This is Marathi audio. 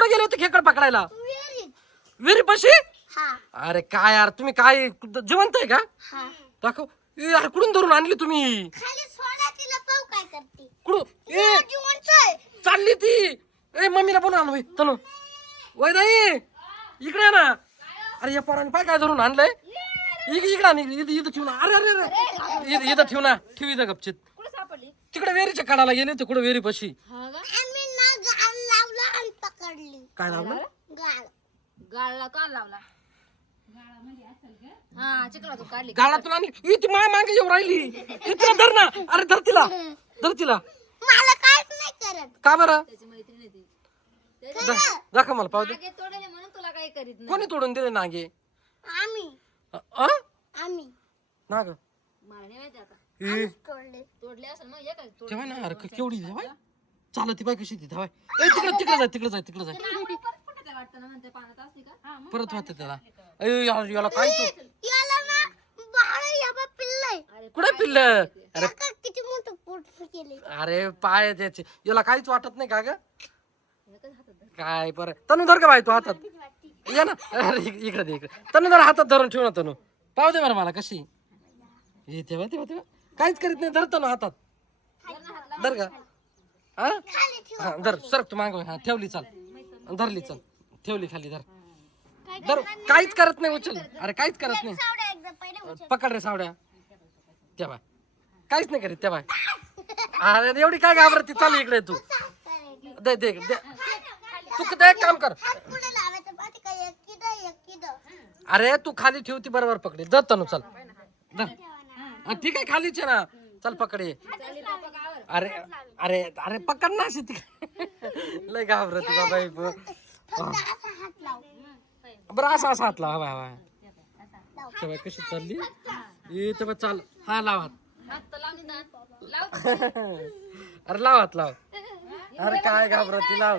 कुठे गेले होते खेकड पकडायला विहिरीत. विहिरी पशी हा अरे काय यार तुम्ही काय जिवंत आहे का हा दाखव यार कुठून धरून आणली तुम्ही खाली सोडा तिला पाहू काय करते. कुठून जिवंत आहे. चालली ती ए मम्मीला बोलून आण वय तनु वय दाई इकडे ये ना अरे या पोराने पाय काय धरून आणलंय इकडे आण इथं ठेवू ना अरे अरे अरे इथं ठेवू ना ठेव इथं गपचित तिकडे वेरीच्या काढायला गेले होते कुठे वेरी पशी आम्ही ना गाळ लावला आणि पकडली. काय लावलं गाळ गाळला का लावला हा चिकला तू काढली गाळातून आणि ती माय मागे येऊ राहिली तिला धर ना अरे धर तिला मला काहीच नाही करत. का बरं त्याची मैत्रीण आहे ती दाखव मला पाहू दे मागे तोडले म्हणून तुला काही करीत नाही कोणी तोडून दिले नागे आम्ही आम्ही नाग मला नाही माहिती आता तोडले. तोडले असेल मग ये काय तेव्हा ना अरे केवढी तेव्हा चालत ती बाय कशी ती धावाय ए तिकडे जाय कुठे वाटतं ना म्हणते पाण्यात असली का परत वाटत त्याला अयो याला काय याला ना बाळ याबा पिल्लय. कुठे पिल्लं अरे किती मोठं पोट केले. अरे पाय त्याचे याला काहीच वाटत नाही का ग काय बरं तनु धर का बाई तू हातात या ना अरे इकडे तनु जरा हातात धरून ठेव ना तनु पाहू दे बरं मला कशी हे तेव्हा काहीच करीत नाही धर तनु हातात धर का हा धर सर तू मागव हा ठेवली चाल धरली चल ठेवली खाली धर काहीच करत नाही उचल अरे काहीच करत नाही सावड्या एकदा पहिले पकड रे सावड्या तेव्हा काहीच नाही करीत तेव्हा अरे एवढी काय घाबरती चाल इकडे तू दे तू एक काम कर पुढे लावायचं पाठी काय एक किलो अरे तू खाली ठेवती बरोबर पकडे धर तनु चल धर ठीक आहे खालीच आहे ना चल पकडे अरे अरे अरे पकड ना अशी लय घाबरती बाबा असा हात लाव. बरं असा हात लाव हवा तेव्हा कशी चालली ये तेव्हा चाल हा लाव हात हात तर लावली ना लाव अरे लाव हात लाव अरे काय घाबरती लाव